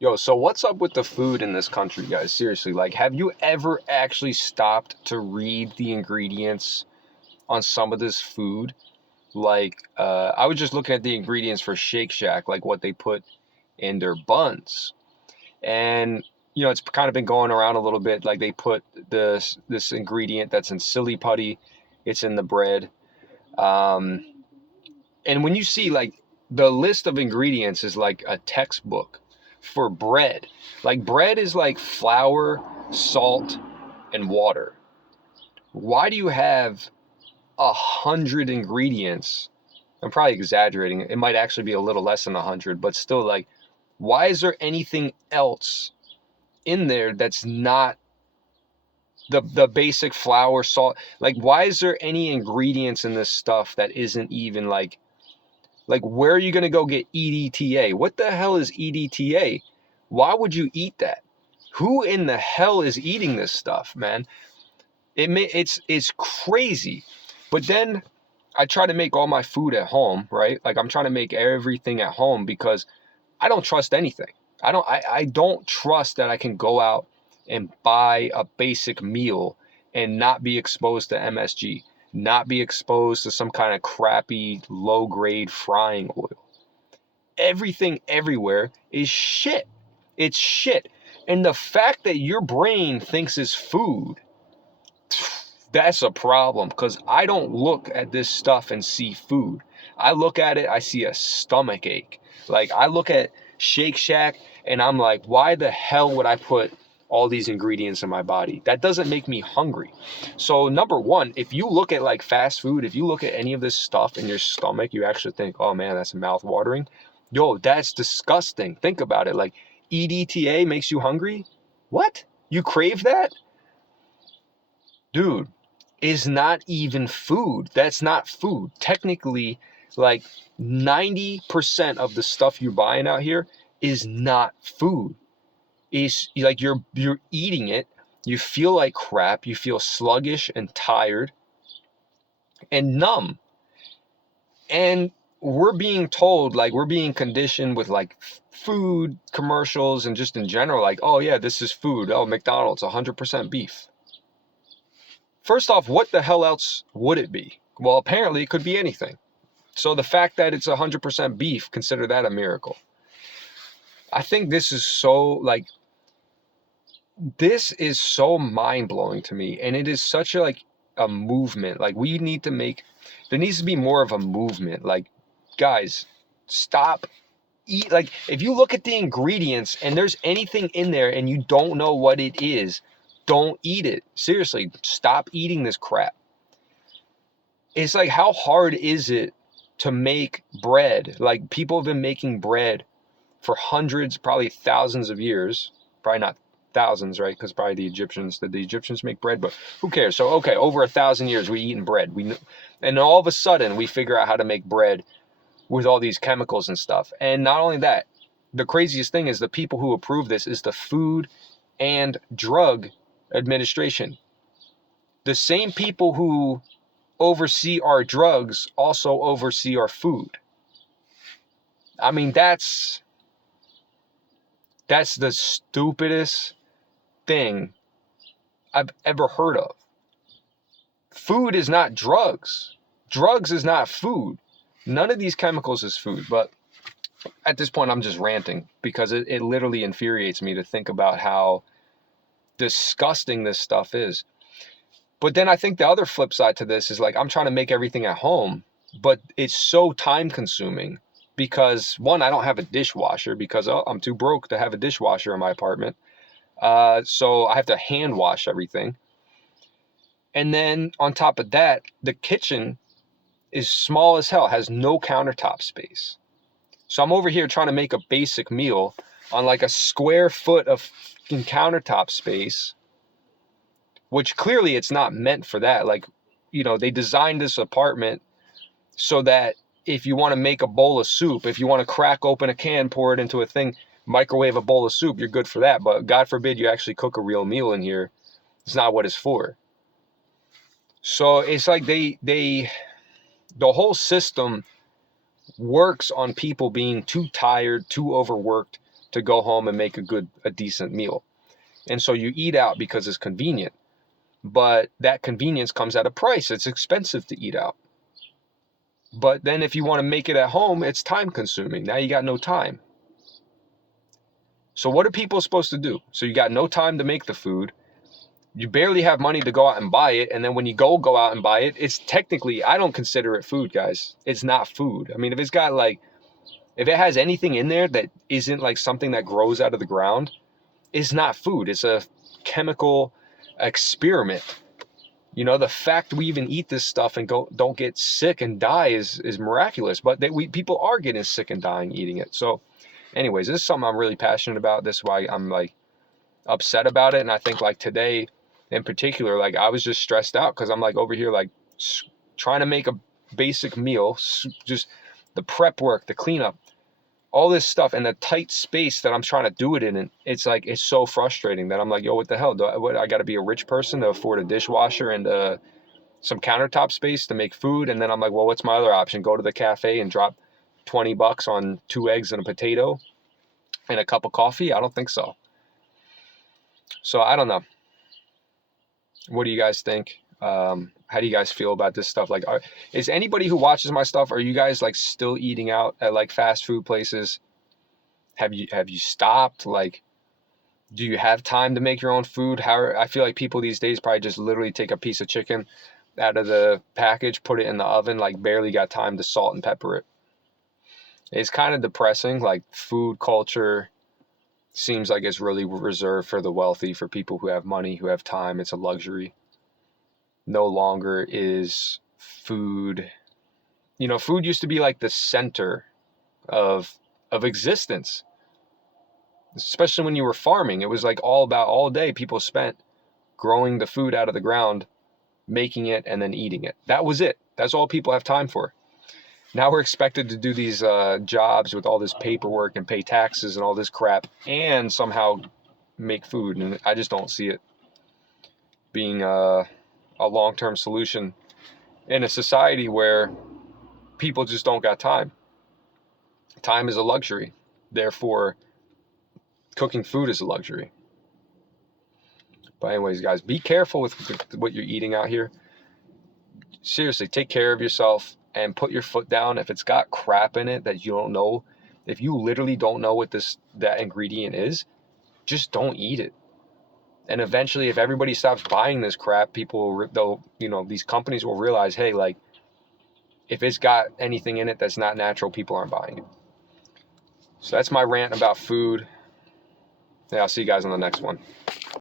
Yo, so what's up with the food in this country, guys? Seriously, like, have you ever actually stopped to read the ingredients on some of this food? Like, I was just looking at the ingredients for Shake Shack, like what they put in their buns. And, it's kind of been going around a little bit. Like, they put this ingredient that's in silly putty, it's in the bread. Um, and when you see like the list of ingredients is like a textbook for bread. Like bread is like flour, salt, and water. Why do you have 100 ingredients? I'm probably exaggerating. It might actually be a little less than 100, but still, like, why is there anything else in there that's not the basic flour, salt? Like, why is there any ingredients in this stuff that isn't even like, where are you going to go get EDTA? What the hell is EDTA? Why would you eat that? Who in the hell is eating this stuff, man? It's crazy. But then I try to make all my food at home, right? Like I'm trying to make everything at home because I don't trust anything. I don't trust that I can go out and buy a basic meal and not be exposed to MSG, not be exposed to some kind of crappy low grade frying oil. Everything everywhere is shit. It's shit. And the fact that your brain thinks it's food, that's a problem because I don't look at this stuff and see food. I look at it, I see a stomach ache. Like I look at Shake Shack and I'm like, why the hell would I put all these ingredients in my body? That doesn't make me hungry. So number one, if you look at like fast food, if you look at any of this stuff in your stomach, you actually think, oh man, that's mouth watering. Yo, that's disgusting. Think about it. Like EDTA makes you hungry? What? You crave that? Dude, is not even food. That's not food. Technically, like 90% of the stuff you're buying out here is not food. It's like you're eating it, you feel like crap, you feel sluggish and tired and numb. And we're being told, like we're being conditioned with like food commercials and just in general, like, oh yeah, this is food. Oh, McDonald's 100% beef. First off, what the hell else would it be? Well, apparently it could be anything. So the fact that it's 100% beef, consider that a miracle. I think this is so mind-blowing to me, and it is such a movement. Like there needs to be more of a movement. Like, guys, stop eat. Like, if you look at the ingredients and there's anything in there and you don't know what it is, don't eat it. Seriously, stop eating this crap. It's like, how hard is it to make bread? Like, people have been making bread for hundreds, probably thousands of years. Probably not thousands, right? Because probably did the Egyptians make bread? But who cares? So, okay, over 1,000 years we eating bread. And all of a sudden we figure out how to make bread with all these chemicals and stuff. And not only that, the craziest thing is the people who approve this is the Food and Drug Administration. The same people who oversee our drugs also oversee our food. I mean, that's the stupidest thing I've ever heard of. Food is not drugs. Drugs is not food. None of these chemicals is food. But at this point, I'm just ranting because it literally infuriates me to think about how disgusting this stuff is. But then I think the other flip side to this is like, I'm trying to make everything at home, but it's so time consuming because one, I don't have a dishwasher because I'm too broke to have a dishwasher in my apartment. So I have to hand wash everything. And then on top of that, the kitchen is small as hell, has no countertop space. So I'm over here trying to make a basic meal on like a square foot of countertop space, which clearly it's not meant for that. Like, they designed this apartment so that if you want to make a bowl of soup, if you want to crack open a can, pour it into a thing, microwave a bowl of soup, you're good for that. But God forbid you actually cook a real meal in here. It's not what it's for. So it's like the whole system works on people being too tired, too overworked, to go home and make a decent meal. And so you eat out because it's convenient. But that convenience comes at a price. It's expensive to eat out. But then if you want to make it at home, it's time consuming. Now you got no time. So what are people supposed to do? So you got no time to make the food. You barely have money to go out and buy it. And then when you go out and buy it, it's technically, I don't consider it food, guys. It's not food. I mean, if it has anything in there that isn't like something that grows out of the ground, it's not food. It's a chemical experiment. You know, the fact we even eat this stuff and don't get sick and die is miraculous. But people are getting sick and dying eating it. So anyways, this is something I'm really passionate about. This is why I'm like upset about it. And I think like today in particular, like I was just stressed out because I'm like over here like trying to make a basic meal, just the prep work, the cleanup, all this stuff, and the tight space that I'm trying to do it in. And it's like, it's so frustrating that I'm like, yo, what the hell? I got to be a rich person to afford a dishwasher and some countertop space to make food? And then I'm like, well, what's my other option? Go to the cafe and drop $20 on 2 eggs and a potato and a cup of coffee? I don't think so. So I don't know. What do you guys think? How do you guys feel about this stuff? Like, is anybody who watches my stuff, are you guys like still eating out at like fast food places? Have you stopped? Like, do you have time to make your own food? I feel like people these days probably just literally take a piece of chicken out of the package, put it in the oven, like barely got time to salt and pepper it. It's kind of depressing. Like, food culture seems like it's really reserved for the wealthy, for people who have money, who have time. It's a luxury. No longer is food, food used to be like the center of existence, especially when you were farming. It was like all day people spent growing the food out of the ground, making it, and then eating it. That was it. That's all people have time for. Now we're expected to do these jobs with all this paperwork and pay taxes and all this crap and somehow make food. And I just don't see it being a long-term solution in a society where people just don't got time. Time is a luxury. Therefore, cooking food is a luxury. But anyways, guys, be careful with what you're eating out here. Seriously, take care of yourself and put your foot down. If it's got crap in it that you don't know, if you literally don't know what that ingredient is, just don't eat it. And eventually, if everybody stops buying this crap, these companies will realize, hey, like, if it's got anything in it that's not natural, people aren't buying it. So that's my rant about food. Yeah, I'll see you guys on the next one.